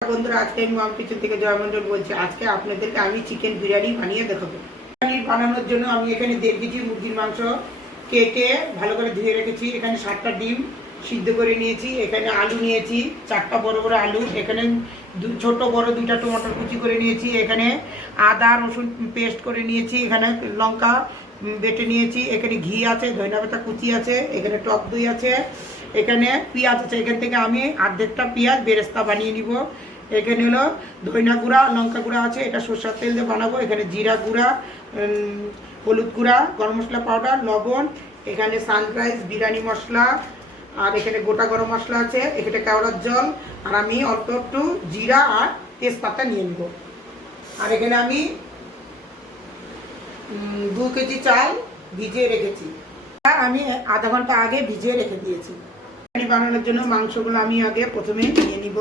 বন্ধুরা, আজকে আমি মাম কিচেন থেকে জয়মন্ডল বলছি। আজকে আপনাদেরকে আমি চিকেন বিরিয়ানি বানিয়ে দেখাবো। বিরিয়ানি বানানোর জন্য আমি এখানে 1.5 কেজি মুরগির মাংস কেটে ভালো করে ধুয়ে রেখেছি। এখানে 7টা ডিম সিদ্ধ করে নিয়েছি। এখানে আলু নিয়েছি 4টা বড় বড় আলু। এখানে ছোট বড় 2টা টমেটো কুচি করে নিয়েছি। এখানে আদা রসুন পেস্ট করে নিয়েছি। এখানে লঙ্কা বেটে নিয়েছি। এখানে ঘি আছে, ধনিয়া পাতা কুচি আছে, এখানে টক দই আছে, এখানে পেঁয়াজ আছে। এখান থেকে আমি অর্ধেকটা পেঁয়াজ বেরেস্তা বানিয়ে নিব। এখানে হলো ধনিয়া গুঁড়া, লঙ্কা গুঁড়া আছে, এটা সরষের তেল দিয়ে বানাবো। এখানে জিরা গুঁড়া, হলুদ গুঁড়া, গরম মশলা পাউডার, লবণ, এখানে সানরাইজ বিরিয়ানি মশলা, আর এখানে গোটা গরম মশলা আছে, এখানে কেওড়ার জল, আর আমি অল্প একটু জিরা আর তেজপাতা নিয়ে নেব। আর এখানে আমি 2 কেজি চাল ভিজিয়ে রেখেছি। আমি আধা ঘন্টা আগে ভিজিয়ে রেখে দিয়েছি। বিরিয়ানি বানানোর জন্য মাংসগুলো আমি আগে প্রথমে নিয়ে নিব।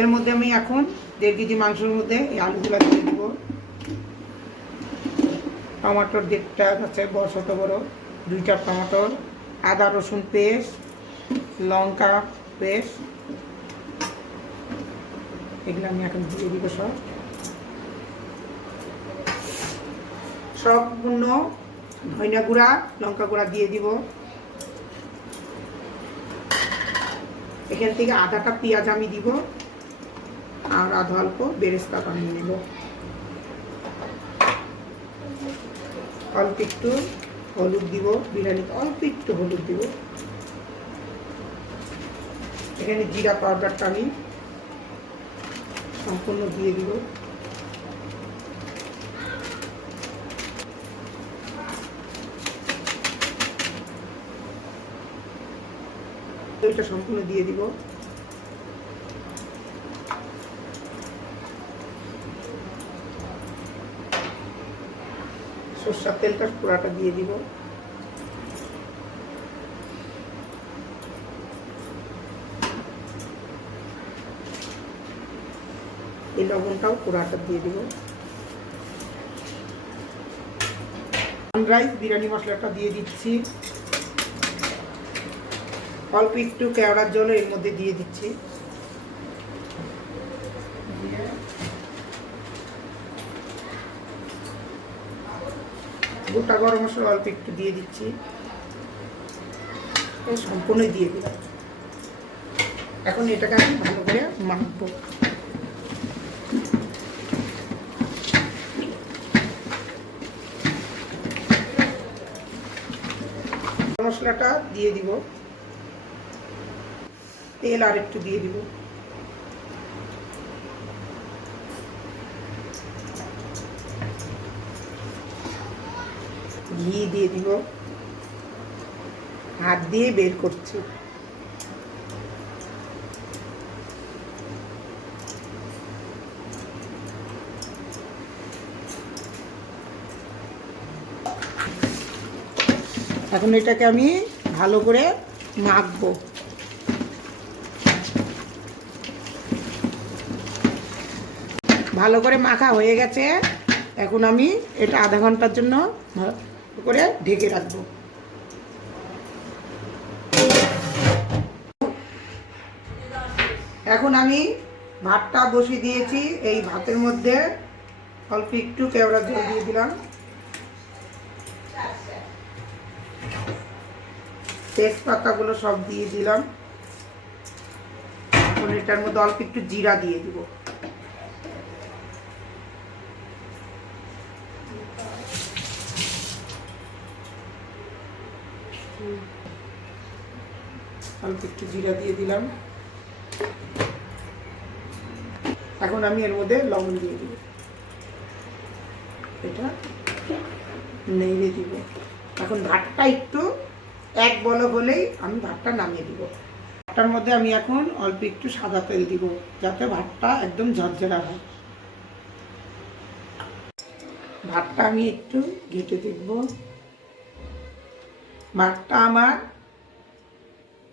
এর মধ্যে আমি এখন 1.5 কেজি মাংসের মধ্যে এই আলুগুলো দিয়ে দেবো। টমাটোর 1.5টা আছে বড় ছোট বড়, 2টা টমাটোর, আদা রসুন পেস্ট, লঙ্কা পেস্ট, এগুলো আমি এখন দিয়ে দিব। সম্পূর্ণ ধনিয়া গুঁড়া, লঙ্কা গুঁড়া দিয়ে দিব। এখান থেকে আধাটা পেঁয়াজ আমি দিব, আর আধা অল্প বেরেস্তা বানিয়ে নেব। অল্প একটু হলুদ দিব, বিরিয়ানিতে অল্প একটু হলুদ দিব। এখানে জিরা পাউডারটা আমি সম্পূর্ণ দিয়ে দিব। এটা সম্পূর্ণ দিয়ে দিব। সরষের তেলটা পুরাটা দিয়ে দিব। এই লবণটাও পুরাটা দিয়ে দিব। সানরাইজ বিরিয়ানি মশলাটা দিয়ে দিচ্ছি। অল্প একটু কেওড়ার জল এর মধ্যে দিয়ে দিচ্ছি। গোটা গরম মশলা অল্প একটু দিয়ে দিচ্ছি। সম্পূর্ণই দিয়ে দিলাম। এখন এটাকে আমি ভালো করে মাখবো। মশলাটা দিয়ে দিব। তেল আর একটু দিয়ে দিব। ঘি দিয়ে দিব। হাত দিয়ে বের করছি। এখন এটাকে আমি ভালো করে মাখবো। ভালো করে মাখা হয়ে গেছে। এখন আমি এটা আধা ঘন্টার জন্য ভালো করে ঢেকে রাখবো। এখন আমি ভাতটা বসিয়ে দিয়েছি। এই ভাতের মধ্যে অল্প একটু কেওড়ার জল দিয়ে দিলাম। তেজপাতাগুলো সব দিয়ে দিলাম। এখন এটার মধ্যে অল্প একটু জিরা দিয়ে দিব। অল্প একটু জিরা দিয়ে দিলাম। এখন আমি এর মধ্যে লবণ দিয়ে দিব। এটা নেড়ে দিব। এখন ভাতটা একটু এক বলক হলেই আমি ভাতটা নামিয়ে দিব। ভাতটার মধ্যে আমি এখন অল্প একটু সাদা তেল দিব, যাতে ভাতটা একদম ঝরঝরা হয়। ভাতটা আমি একটু ঘেঁটে দেখব। ভাতটা আমার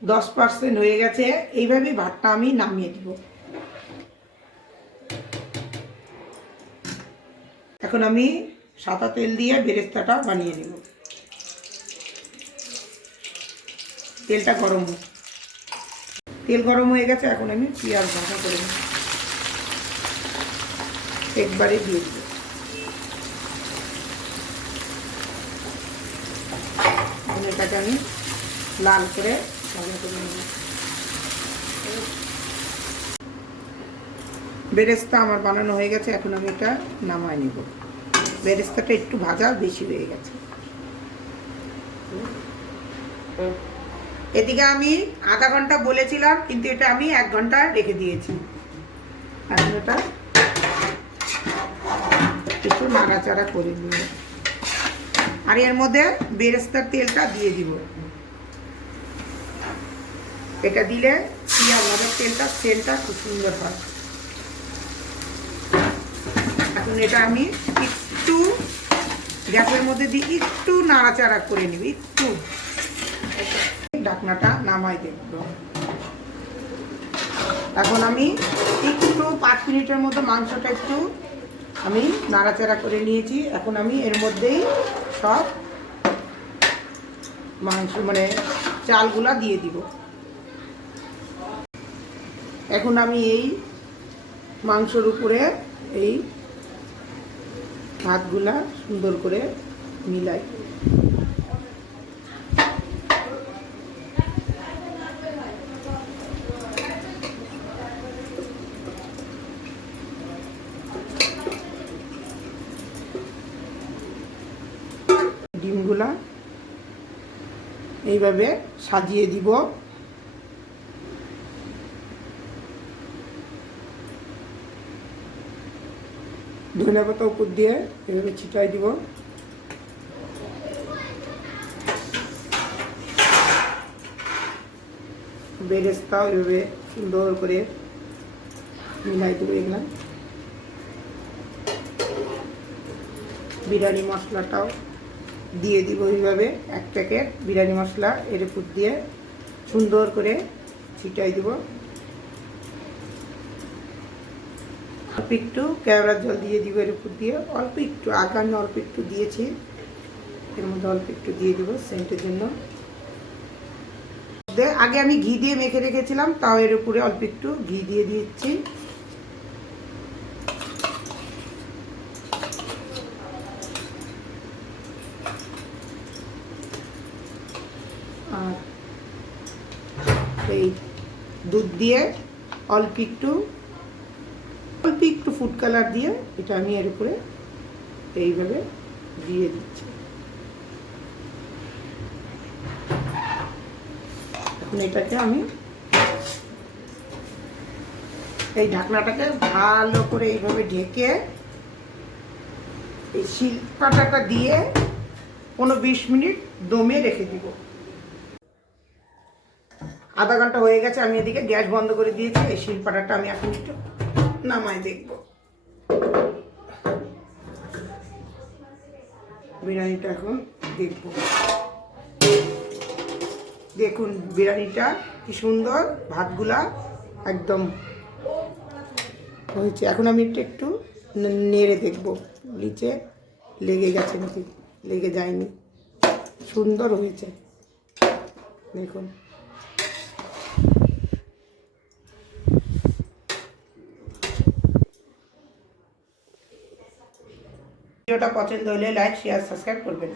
10% হয়ে গেছে। এইভাবেই ভাতটা আমি নামিয়ে দিব। এখন আমি সাদা তেল দিয়ে বেরেস্তাটা বানিয়ে নেব। তেলটা গরম হোক। তেল গরম হয়ে গেছে, এখন আমি পেঁয়াজ ভাজা করে নেব, একবারে দিয়ে দেব। এটাকে আমি লাল করে ভাজা করে নেব। বেরেস্তা আমার বানানো হয়ে গেছে, এখন আমি এটা নামাই নিব। বেরেস্তাটা একটু ভাজা বেশি হয়ে গেছে। এদিকে আমি আধা ঘন্টা বলেছিলাম, কিন্তু এটা আমি 1 ঘন্টা রেখে দিয়েছি। এখন এটা একটু নাড়াচাড়া করে নিব, আর এর মধ্যে বেরেস্তার তেলটা দিয়ে দিব। এটা দিলে পেঁয়াজ ভাজার তেলটা সেন্টটা খুব সুন্দর হয়। এখন এটা আমি একটু গ্যাসের মধ্যে দিয়ে একটু নাড়াচাড়া করে নিব, একটু। ঢাকনাটা নামাই দেখব। এখন আমি একটু 5 মিনিটের মধ্যে মাংসটা একটু আমি নাড়াচাড়া করে নিয়েছি। এখন আমি এর মধ্যেই সব মাংস মানে চালগুলা দিয়ে দিব। এখন আমি এই মাংসর উপরে এই ভাতগুলা সুন্দর করে মিলাই। ডিমগুলা এইভাবে সাজিয়ে দিব। ধনে পাতা উপর দিয়ে এভাবে ছিটাই দিব। বেরেস্তাও এভাবে সুন্দর করে মিলাই দেবো। এগুলা বিরিয়ানি মশলাটাও দিয়ে দিব এইভাবে, 1 প্যাকেট বিরিয়ানি মশলা এর উপর দিয়ে সুন্দর করে ছিটাই দিব। অল্প একটু কেওড়ার জল দিয়ে দিব এর উপর দিয়ে, অল্প একটু, আগে আমি অল্প একটু দিয়েছি, এর মধ্যে অল্প একটু দিয়ে দিব সেন্টের জন্য। আগে আমি ঘি দিয়ে মেখে রেখেছিলাম, তাও এর উপরে অল্প একটু ঘি দিয়ে দিচ্ছি। আর এই দুধ দিয়ে অল্প একটু ফুড কালার দিয়ে এটা আমি এর উপরে এইভাবে দিয়ে দিচ্ছি। এখন এটাকে আমি এই ঢাকনাটাকে ভালো করে এইভাবে ঢেকে এই শিলপাটাটা দিয়ে 15-20 মিনিট দমে রেখে দিব। আধা ঘন্টা হয়ে গেছে, আমি এদিকে গ্যাস বন্ধ করে দিয়েছি। এই শিলপাটাটা আমি এখন একটু নামাই দেখব। বিরিয়ানিটা এখন দেখব। দেখুন বিরিয়ানিটা কি সুন্দর, ভাতগুলা একদম হয়েছে। এখন আমি একটু নেড়ে দেখব, নিচে লেগে গেছে নাকি, লেগে যায়নি, সুন্দর হয়েছে। দেখুন ভিডিওটা পছন্দ হলে লাইক, শেয়ার, সাবস্ক্রাইব করবেন।